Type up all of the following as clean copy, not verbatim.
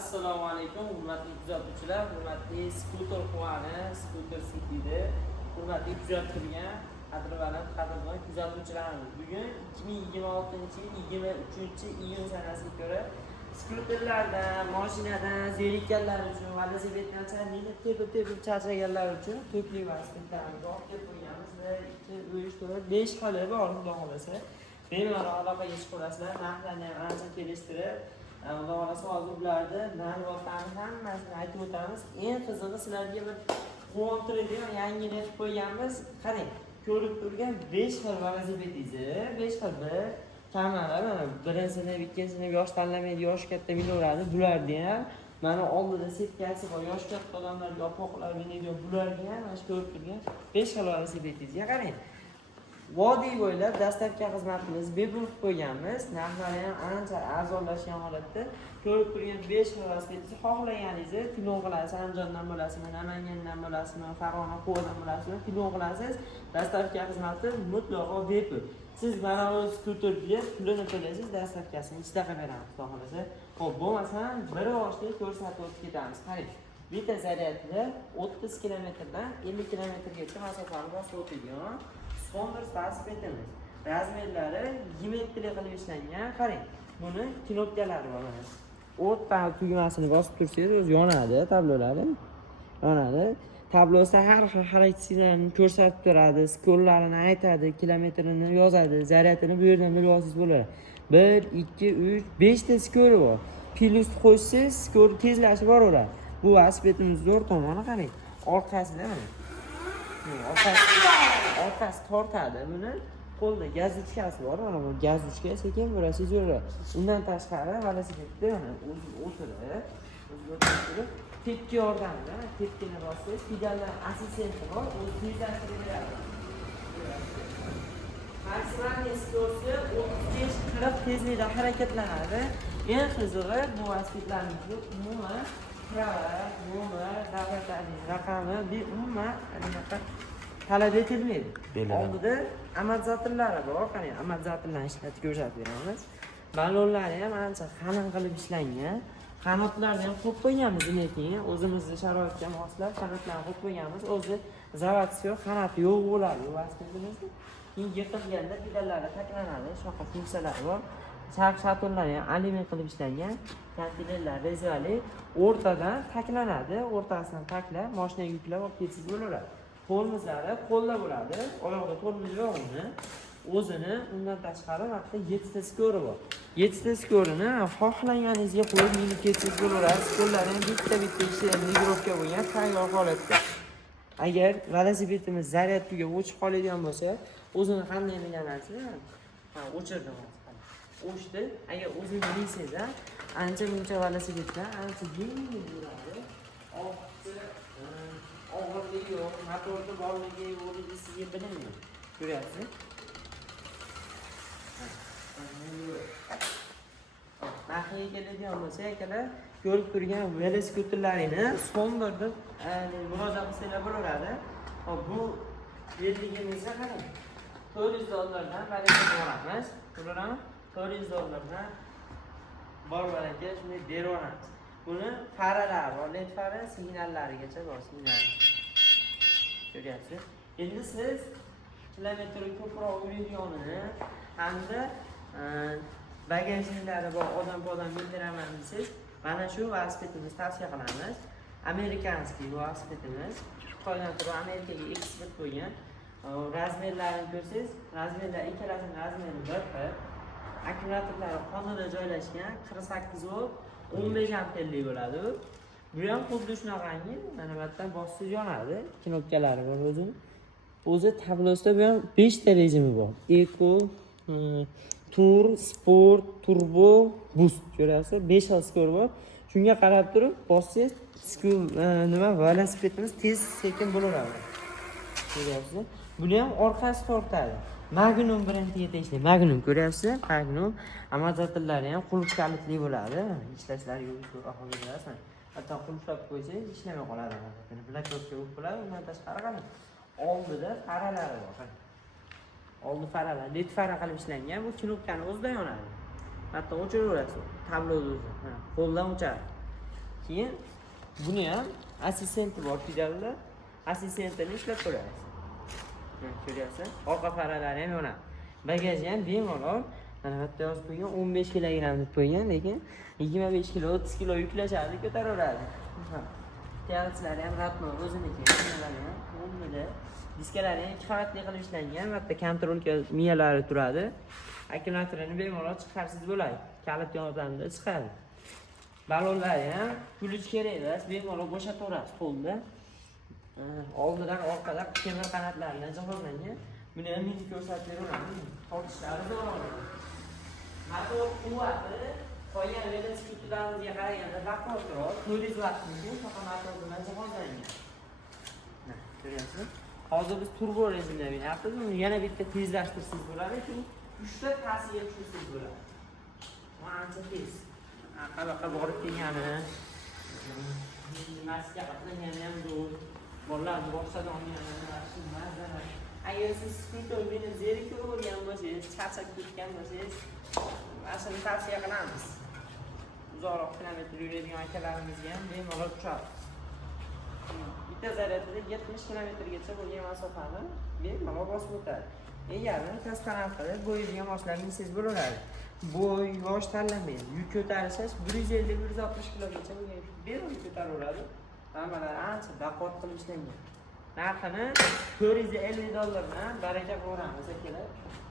Assalomu alaykum, hurmatli kuzatuvchilar, hurmatli skuter quvani, skuter City'da hurmatli kuzatib turgan qadrdon kuzatuvchilarimiz. Bugun 2026-yil 23-iyun sanasiga ko'ra skuterlardan, mashinadan zerikkanlar uchun, velosipeddan tepib charchaganlar uchun to'pli velosipedlarni olib qo'yganmiz va 2, 3, 4, 5 xili bor, xudo xolasa. Bemalol aloqaga chiqib olasizlar, narxlarni ham ancha kelishtirib Xudo xolasa hozir bularni narxlarni hammasini aytib o'tamiz. Eng qizig'i sizlarga bir quvontiradigan yangilik qilib qo'yganmiz. Qarang, ko'rib turgan 5 xil velosipedingizni, 5 xil bir kamera, mana birinchisini, ikkinchisini yosh tanlamaydi, yosh katta bilaveradi. Bularni ham mana oldida setkasi bor, yosh katta odamlarga opoqlar binadigan bularni ham mana shu ko'rib turgan 5 xil velosipedingizga qarang. Vodiy bo'ylab dastlabki xizmatimiz bepul qilib qo'yganmiz. Narxlari ham ancha arzonlashgan holatda. Ko'rib turgan 5 xil velosipedni xohlaganingizni tilon qilasiz. Andijondan bo'lasizmi, Namangandan bo'lasizmi, Farg'ona, Quvadan bo'lasizmi, tilon qilasiz. Dastlabki xizmati mutlaqo bepul. Siz mana bu skuterga pulini to'laysiz, dastlabkasini ichida qilib beramiz, xudo xolasa. Xo'p, bo'lmasam bir boshda ko'rsatib o'tib ketamiz. Qarang, bitta zaryadda 30 kilometrdan 50 kilometrgacha masofani bosib o'tadigan Honda velosipedimiz. Razmerlari geometriya qilib ishlangan. Qarang, buni knopkalari bor mana. O'tdan tugmasini bosib tursangiz, o'zi yonadi, tablolari. Yonadi. Tablosida har xil xarakterlarni ko'rsatib turadi, skollarini aytadi, kilometrini yozadi, zaryadini bu yerdan bilib olsangiz bo'ladi. 1, 2, 3, 5 ta skori bor. Plus qo'shsangiz, skor tezlashib boraveradi. Bu velosipedimiz zo'r tomoni qarang. Orqasida mana. Orqasi tortadi. Buni qo'lda gazichkasi bor. Mana bu gazichka sekin burasiz yuradi. Undan tashqari velosipedda mana o'zi o'tirib, tepki yordamida tepkini bossiz, pedallar assistenti bor, o'zi tezlashtirib beradi. Maksimal skorosti 35-40 tezlikda harakatlanadi. Eng qizig'i bu velosipedlarning umuman raqami umuman talab etilmaydi. Oldida amortizatorlari bor, qarang, amortizatorlarni ishlatib ko'rsatib beramiz. Ballonlari ham ancha qalin qilib ishlangan. Qanotlarni ham qo'yib qo'yganmiz, lekin o'zimizning sharoitga moslab qanotlarni qo'yib qo'yganmiz. O'zi zavodsiz qanoti yo'q bo'ladi bu velosipedimizda. Keyin yiqilganda pedallari taklanadi, shunaqa funksiyalari bor. Shatunlari ham alyumin qilib ishlangan. Kantilerlar rezali o'rtadan taklanadi, o'rtasidan taklab, mashinaga yuklab olib ketsangiz bo'laveradi. Tormozlari qo'lda bo'ladi, oyoqda tormoz yo'q uni. O'zini undan tashqari vaqtda 7 ta skori bor. 7 ta skorini xohlaganingizga qo'yib minib ketsangiz bo'laveradi. Skorlari ham bitta ishlaydigan migroska bo'lgan, tayyor holatda. Agar velosipedimiz zaryad tugab o'chib qoladigan bo'lsa, o'zini qanday minganasiz? O'chirdim. O'chdi. Agar o'zingiz bilsangiz, ancha muncha velosipedda ancha yengil bo'ladi. Og'irligi yo'q, motorda borligi yo'qligi sizga bilinmaydi. Ko'ryapsiz? Narxiga keladigan bo'lsa, akalar, ko'rib turgan velosipedlarini Sonderda murojaat qilsanglar bo'laveradi. Hop, bu yerligimizga qarang. $400 velosiped boramiz. To'g'rimi? $400 borlarga shunday beraveramiz. Buni faralari bor, led fara signallarigacha bor, signal. Ko'ryapsiz? Endi siz kilometr ko'proq yuradiganini hamda bagajlari bor, odam bildiraman desangiz, mana shu velosipedimizni tavsiya qilamiz. Amerikanskiy velosipedimiz. Xitoydan turib Amerikaga eksport bo'lgan. Razmerlarini ko'rsangiz, razmerlar ikkalasining razmeri bir xil. Akkumulyatorlari qonida joylashgan, 48 volt, 15 amperlik bo'ladi. Bu ham xuddi shunaqangi, mana bu yerdan bossiz yonadi, knopkalari bor o'zini. O'zi tablosida bu ham 5 ta rejimi bor. Eco, Tour, Sport, Turbo, Boost. Ko'rasiz, 5 xil skor bor. Shunga qarab turib, bossiz velosipedimiz tez sekin bo'laveradi. Ko'ryapsiz? Buni ham orqasi tortadi. Magnum brendiga tegishli. Magnum ko'ryapsiz? Magnum amortizatorlari ham qulf kalitli bo'ladi. Ishlashlari yo'q, aholiga. Hatto qulflab qo'ysangiz ishlamay qoladi. Blokировка bo'lib qoladi. Undan tashqari qarang. Oldida faralari bor. Oldi faralar, led fara qilib ishlangan. Bu knopkani o'zida yonadi. Hatto o'chiraverasiz. Tabloda o'zi. Qo'ldan o'chadi. Keyin buni ham assistenti bor pedalda. Assistentini ishlab ko'rasiz. Ko'ryapsiz? Orqa faralari ham yonadi. Bagaji ham bemalol. Mana bu yerda yozib qo'ygan 15 kilogramm deb qo'ygan, lekin 25 kilo, 30 kilo yuklashadi, ko'taraveradi. Teatslari ham ratno o'ziniki, nimalari ham o'rnida. Diskalari ham 2 qavatli qilib ishlangan. Bu yerda kontrolka miyalari turadi. Akkumulyatorni bemalol chiqarsiz bo'ladi. Kalit yordamida chiqadi. Balonlari ham kulish kerak emas, bemalol bo'shataverasiz qo'lda. Oldidan orqadan kemir qanotlardan jihozlangan. Buni ham meni ko'rsatib beraman. Tortishlari zo'r. Motor quvvati qolgan velosipedlarimizga qaraganda bahonaroq, 400 vattniki faqat motor bilan jihozlangan. Ko'ryapsizmi? Hozir biz turbo rejimda bo'lyapmiz. Uni yana bitta tezlashtirsangiz bo'ladi, chunki 3 ta tasiga tushirsangiz bo'ladi. Ancha tez. Qayoqqa borib kelgani, masjidga qatnagani ham zo'r. Bolalar boshqadan olgani yaxshi mazza. Agar siz skuter minib zerikib o'rgan bo'lsangiz, charchab ketgan bo'lsangiz, aslida tavsiya qilamiz. Uzoqroq kilometr yuradigan akalarimizga ham bemalol tushadi. Bitta zaryadida 70 kilometrgacha bo'lgan masofani bemalol bosib o'tadi. Egarini kastadan qilib bo'yiga moslab minsangiz bo'laveradi. Bo'y, yosh tanlamaydi. Yuk ko'tarishingiz 150-160 kilogacha bo'lgan bemalol ko'taraveradi. Hammalari ancha baquvvat qilib ishlangan. Narxini $450 baraka qo'yamiz akalar.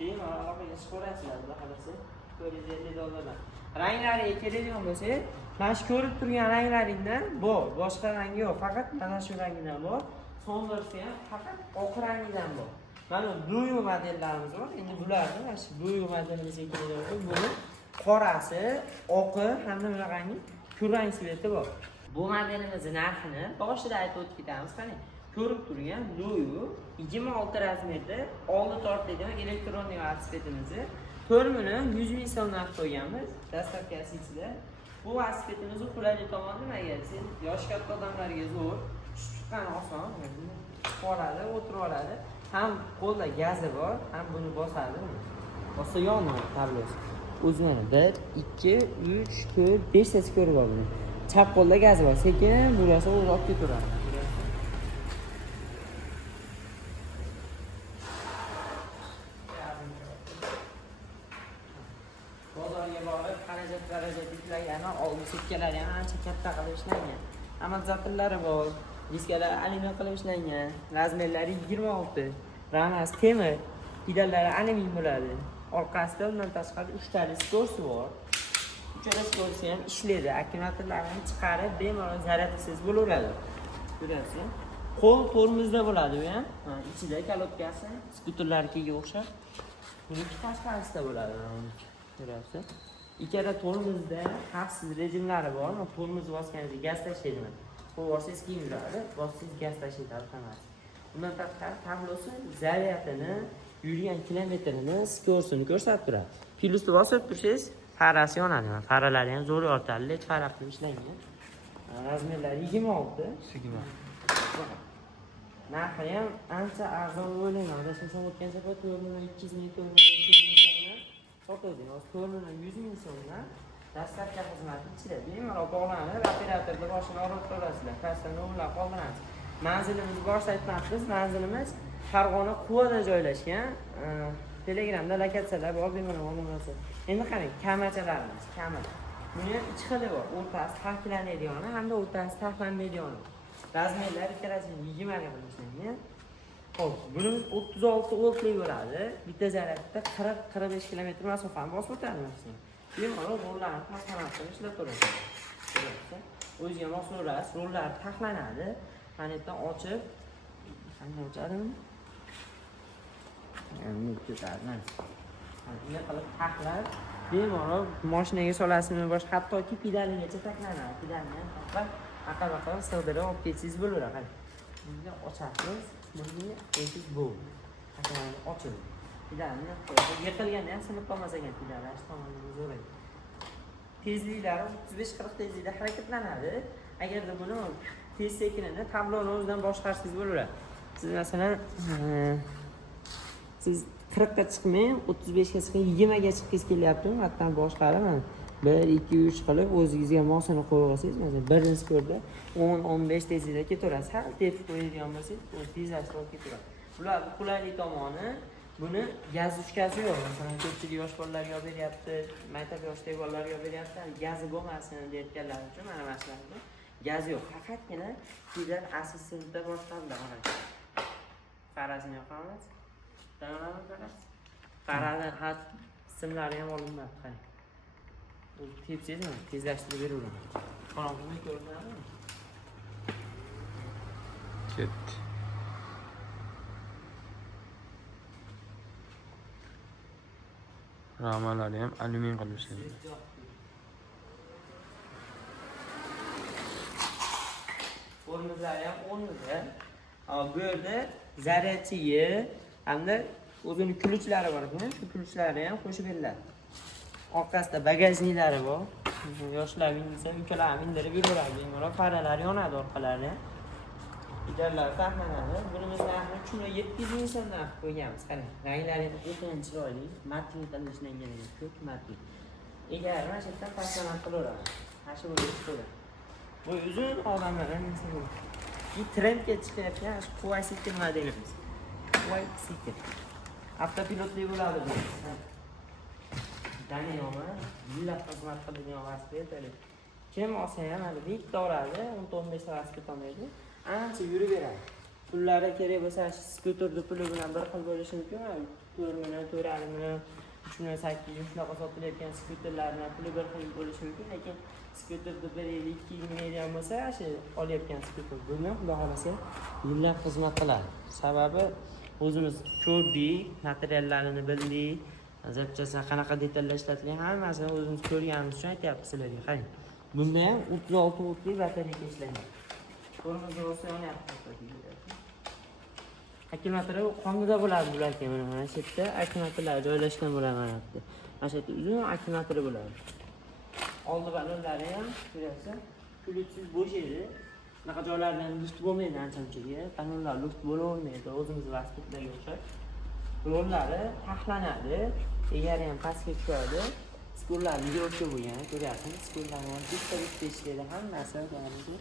Bemalol aloqaga chiqaverasizlar, xudo xolasa. $450. Ranglariga keladigan bo'lsak, mana shu ko'rib turgan ranglaringdan bor, boshqa rangi yo'q, faqat mana shu rangdan bor. Sondirsa ham faqat oq rangidan bor. Mana blue modellarimiz bor. Endi bularni mana shu blue modelimizga keladigan buni qorasi, oqi hamda bunaqangi kulrang sveti bor. Bu modelimizning narxini boshida aytib o'tib ketamiz. Qani, ko'rib turgan blue 26 razmerda oldi tortadigan elektron velosipedimizni 4 million 100 ming so'm narx qo'yganmiz. Dastavkasi ichida. Bu velosipedimizni qulaylik tomoni nimaga? Siz yosh katta odamlarga zo'r, chiqqan oson, qoladi, o'tirib oladi. Ham qo'lda gazi bor, ham buni bosadi. Bossa yonadi tablosi. O'zi mana 1, 2, 3, 4, 5 ta ko'rib oldim. Chap qo'lda gazi bor, sekin burasi o'zi olib ketaveradi. Bozorga borib, xarajat ishlagan, oldi setkalari ham ancha katta qilib ishlangan. Amat bor, diskalar alyumin qilib ishlangan, razmerlari 26, ramasi temir, pedallari alyumin bo'ladi. Orqasida undan tashqari 3 tali skorsi bor. Uchala skorsi ham ishlaydi. Akkumulyatorlarni chiqarib bemalol zaryad qilsangiz bo'laveradi. Ko'ryapsizmi? Qo'l tormozda bo'ladi bu ham. Ichida kalotkasi skuterlarga o'xshab. Buniki tashqarisida bo'ladi. Ko'ryapsiz? Ikkala tormozda xavfsiz rejimlari bor. Tormoz bosganingizda gaz tashlaydi. Qo'ysangiz keyin yuradi, bossangiz gaz tashlaydi avtomatik. Bundan tashqari tablosi zaryadini, yurgan kilometrini, skorsini ko'rsatib turadi. Plyusni bosib tursangiz, farasi yonadi. Faralari ham zo'r yortadi, led fara qilib ishlangan. Razmerlari 26. Narxi ham ancha arzon o'ylayman. Adashmasam o'tgan safar 4.200 ming, 4.200 ming so'mdan sotuvdik. Hozir 4.100 ming so'mdan dastlabki xizmati ichida bemalol bog'lanib, operatorda boshini olib turasizlar. Kasani o'ylab qoldirasiz. Manzilimiz boshida aytmoqchiz, manzilimiz Farg'ona Quvada joylashgan. Telegramda lokatsiyalar bor, bemalol olasiz. Endi qarang, kamachalarimiz, kamach. Buni ham ikki xili bor. O'rtasi taxlanadigan hamda o'rtasi taxlanmaydigan. Razmerlar ikkalasining 20 ga bo'lishgan. Xo'p, buni 36 voltli bo'ladi. Bitta zaryadda 40-45 kilometr masofani bosib o'tadi masalan. Bemalol rollarni tashlab ishlab turadi. O'ziga mos rollar taxlanadi. Mana yerdan ochib, qanday ochadimi? Endi ko'taradi. Bunday qilib taxlab, bemalol mashinaga solasizmi, boshqa hattoki pedaligacha taxlanadi. Pedalni ham taxlab, aqal-aqal sig'dirib olib ketsangiz bo'laveradi. Bunga ochasiz, bunga qo'ysiz bu. Taxlanib ochiladi. Pedalni yiqilganda ham sinib qolmas ekan pedallar tomonidan zo'raydi. Tezliklari 35-40 tezlikda harakatlanadi. Agarda buni tez sekinini tabloni o'zidan boshqarsangiz bo'laveradi. Siz masalan siz 40 ga chiqmay, 35 ga chiqib, 20 ga chiqib kelyaptimi? Hatto boshqarib, 1 2 3 qilib o'zingizga mosini qo'yib olsangiz, masalan, birinchi ko'rda 10-15 tezlikda ketaverasiz. Sal tepib qo'yadigan bo'lsangiz, o'z tezlashtirib olib ketaveradi. Bular qulaylik tomoni, buni gaz uchkasi yo'q. Masalan, ko'pchilik yosh bolalarga olib beryapti, maktab yoshidagi bolalarga olib beryapti, gazi bo'lmasin deyotganlar uchun mana masalan, gaz yo'q. Faqatgina keyindan asl sinfda boshqariladi. Farasini yoqamiz. Tamommi faras? Farani xat simlari ham olinmadi, qarang. Bu tepsizmi? Tezlashtirib beraveraman. Qorong'ulik ko'rinadimi? Ketdi. Ramalari ham alyumin qilib ishlangan. Formizlari ham o'rnida. Bu yerda zaryadchiyi hamda o'zini kuluvchilari bor ekan, shu kuluvchilari ham qo'shib beriladi. Orqasida bagajniklari bor. Yoshlar minsa, ukalar mindirib yuraveradi. Bemalol faralar yonadi orqalari. Gitarlar taxlanadi. Bunimiz narxi kuni 700 ming so'm narx qo'yganmiz. Qarang, ranglari o'ta chiroyli, matning tanlashlangan edi, ko'k matning. Egar mana shu yerdan pastamat qilaveradi. Mana shu bo'ladi. Bu uzun odamlardan misol. Bu trendga chiqayotgan shu Quasity modelimiz. Quasity. Avtopilotli bo'ladi bu. Daniyoma, yillab xizmat qiladigan velosiped. Kim olsa ham hali bitta oladi, 10-15 ta velosiped olmaydi. Ancha yuraveradi. Pullari kerak bo'lsa, skuterni puli bilan bir xil bo'lishi mumkin. 4 million, 4,5 million, 3 million 800 shunaqa sotilayotgan skuterlarning puli bir xil bo'lishi mumkin, lekin skuterni 1-2 million bo'lsa, shu olayotgan skuter buni xudo xolasa yillab xizmat qiladi. Sababi o'zimiz ko'rdik, materiallarini bildik, zapchasi qanaqa detallar ishlatilgan hammasini o'zimiz ko'rganimiz uchun aytyapmiz sizlarga. Qarang. Bunda ham 36 voltli batareya ishlangan. Qo'limizda bo'lsa yonyapti. Akkumulyatori qonida bo'ladi bularga, mana shu yerda akkumulyatorlar joylashgan bo'ladi mana bu yerda. Mana shu yerda uzun akkumulyatori bo'ladi. Oldi balonlari ham ko'ryapsiz, kuluvchisiz bo'sh edi. Bunaqa joylarda luft bo'lmaydi ancha-munchaga. Balonlar luft bo'lavermaydi, o'zimiz velosipedlarga o'xshab. Yo'llari taxlanadi, egari ham pastga tushadi. Skurlar videoga bo'lgan, ko'ryapsiz. Skurlar ham bitta-bitta ishlaydi, hammasi ko'ryapsiz.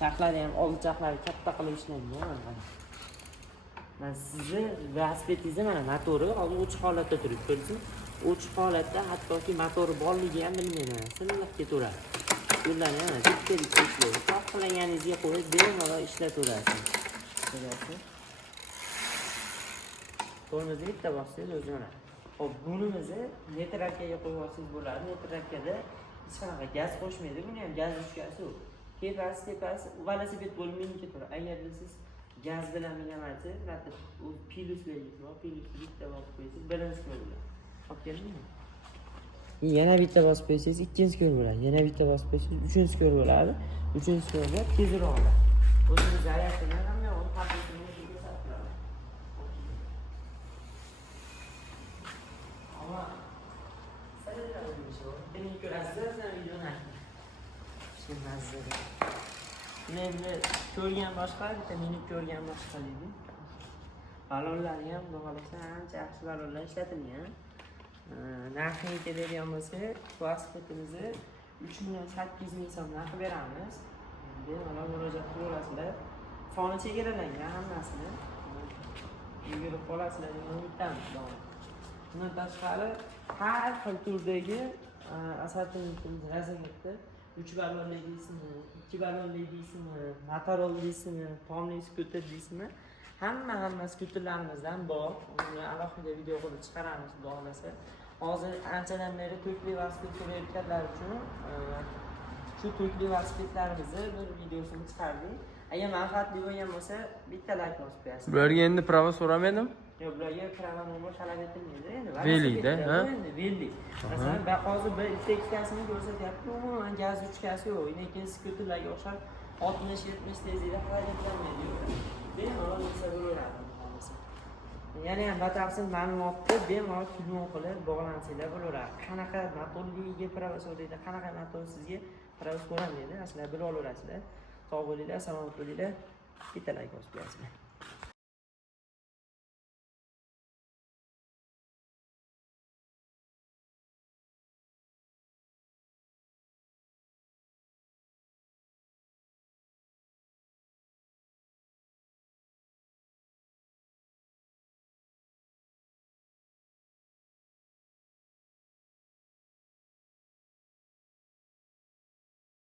Chaqlari ham old chaqlari katta qilib ishlangan. Mana sizni velosipedingizni mana motori hozir ochiq holatda turibdi, ko'rdingizmi? Ochiq holatda hattoki motori borligi ham bilmayman. Silliq ketaveradi. Yo'llarni ham bitta-bitta ishlaydi. Xohlaganingizga qo'yib bemalol ishlataverasiz. Ko'ryapsiz? Qo'limizni bitta bossangiz o'zi mana. Xo'p, bunimizni netrakkaga qo'yib olsangiz bo'ladi. Netrakkada hech qanaqa gaz qo'shmaydi. Buni ham gaz uchkasi yo'q. Tepasi velosiped bo'lib minib ketaveradi. Agarda siz gaz bilan minamaysiz, natija u piluslarga bor, pilusni bitta bosib qo'ysangiz, birinchi ko'l bo'ladi. Olib keldingmi? Yana bitta bosib qo'ysangiz, ikkinchi ko'l bo'ladi. Yana bitta bosib qo'ysangiz, uchinchi ko'l bo'ladi. Uchinchi ko'lda tezroq bo'ladi. O'zingiz zaryadini ham yo'q, haqiqatini ko'rsatadi. Ammo sayyorlar bo'lishi bor. Endi ko'rasiz, videoni Meni ko'rgan boshqa, bitta meni ko'rgan boshqa deydi. Balonlari ham bo'lsa ancha yaxshi balonlar ishlatilgan. Narxini aytadigan bo'lsak, velosipedimizni 3,8 million so'm narx beramiz. Bemalol murojaat qilaverasizlar. Soni chegaralangan hammasini. Yugurib qolasizlar degan umiddamiz. Bundan tashqari har xil turdagi assortimentimiz razmetda 3 balonli deysizmi, 2 balonli deysizmi, motorol deysizmi, tomli skuter deysizmi, hamma skuterlarimizdan bor. Uni alohida video qilib chiqaramiz, xudo xolasa. Hozir anchadan beri to'kli velosiped so'rayotganlar uchun shu to'kli velosipedlarimizni bir videosini chiqardik. Agar manfaatli bo'lgan bo'lsa, bitta like bosib qo'yasiz. Bularga endi prava so'ramaydim. Yo'q, bularga prava noma talab etilmaydi. Endi velida, ha? Endi veli. Masalan, hozir bir ikkitasini ko'rsatyapti, umuman gaz uchkasi yo'q. Lekin skuterlarga o'xshab 60-70 tezlikda harakatlanmaydi. Bemalol bo'lsa bo'laveradi. Yana ham batafsil ma'lumotni bemalol telefon qilib bog'lansanglar bo'laveradi. Qanaqa motorliga prava so'raydi, qanaqa motor sizga prava so'ramaydi. Sizlar bilib olaverasizlar. Sog' bo'linglar, salomat bo'linglar. Bitta like bosib qo'yasizlar.